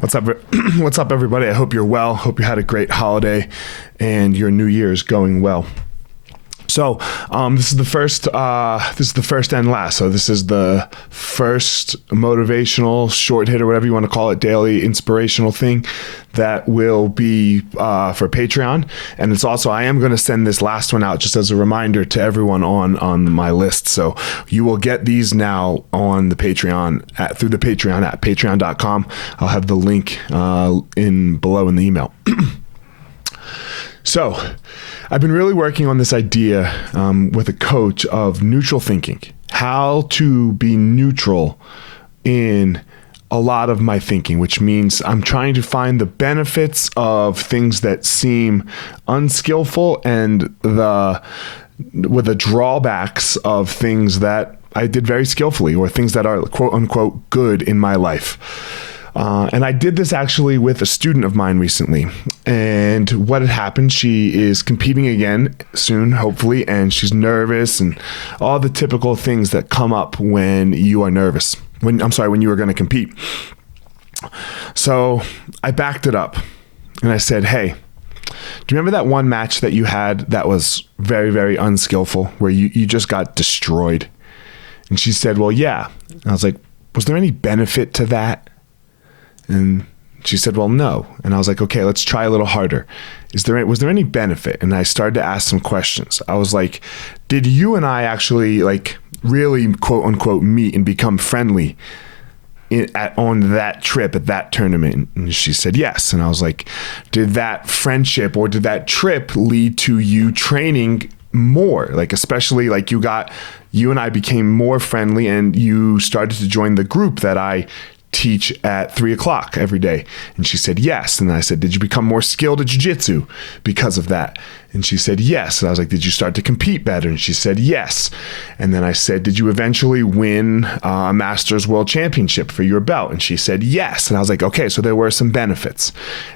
What's up? What's up, everybody? I hope you're well. Hope you had a great holiday and your New Year is going well. So this is the first and last. So this is the first motivational short hit, or whatever you want to call it, daily inspirational thing that will be for Patreon. And it's also, I am going to send this last one out just as a reminder to everyone on my list. So you will get these now on the Patreon through the Patreon at patreon.com. I'll have the link below in the email. So I've been really working on this idea with a coach of neutral thinking, how to be neutral in a lot of my thinking, which means I'm trying to find the benefits of things that seem unskillful and the drawbacks of things that I did very skillfully, or things that are quote unquote good in my life. And I did this actually with a student of mine recently. And what had happened, she is competing again soon, hopefully, and she's nervous and all the typical things that come up when you are nervous. When you are going to compete. So I backed it up and I said, hey, do you remember that one match that you had that was very, very unskillful, where you just got destroyed? And she said, well, yeah. And I was like, was there any benefit to that? And she said, well, no. And I was like, okay, let's try a little harder. Was there any benefit? And I started to ask some questions. I was like, did you and I actually really quote unquote meet and become friendly on that trip at that tournament? And she said, yes. And I was like, did that friendship or did that trip lead to you training more? Especially you and I became more friendly and you started to join the group that I teach at 3:00 every day. And she said, yes. And I said, did you become more skilled at jiu-jitsu because of that? And she said, yes. And I was like, did you start to compete better? And she said, yes. And then I said, did you eventually win a Masters World Championship for your belt? And she said, yes. And I was like, okay, so there were some benefits.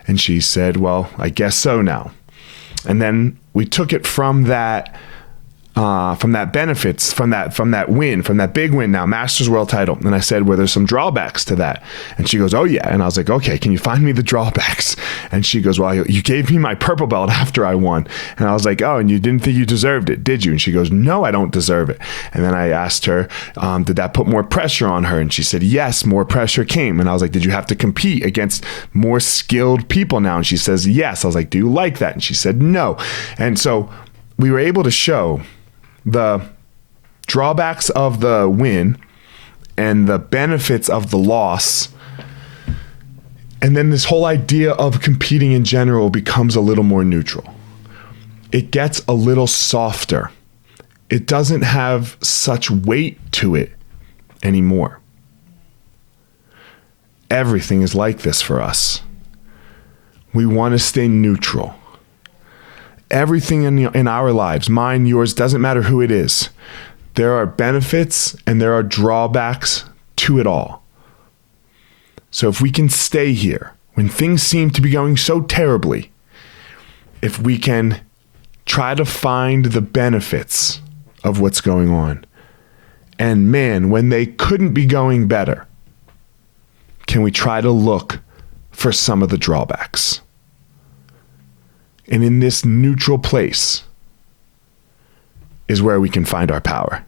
And she said, well, I guess so now. And then we took it from that benefits, from that big win now, Masters World title. And I said, well, there's some drawbacks to that. And she goes, oh yeah. And I was like, okay, can you find me the drawbacks? And she goes, well, you gave me my purple belt after I won. And I was like, oh, and you didn't think you deserved it, did you? And she goes, no, I don't deserve it. And then I asked her, did that put more pressure on her? And she said, yes, more pressure came. And I was like, did you have to compete against more skilled people now? And she says, yes. I was like, do you like that? And she said, no. And so we were able to show the drawbacks of the win and the benefits of the loss. And then this whole idea of competing in general becomes a little more neutral. It gets a little softer. It doesn't have such weight to it anymore. Everything is like this for us. We want to stay neutral. Everything in our lives, mine, yours, doesn't matter who it is. There are benefits and there are drawbacks to it all. So if we can stay here when things seem to be going so terribly, if we can try to find the benefits of what's going on, and man, when they couldn't be going better, can we try to look for some of the drawbacks? And in this neutral place is where we can find our power.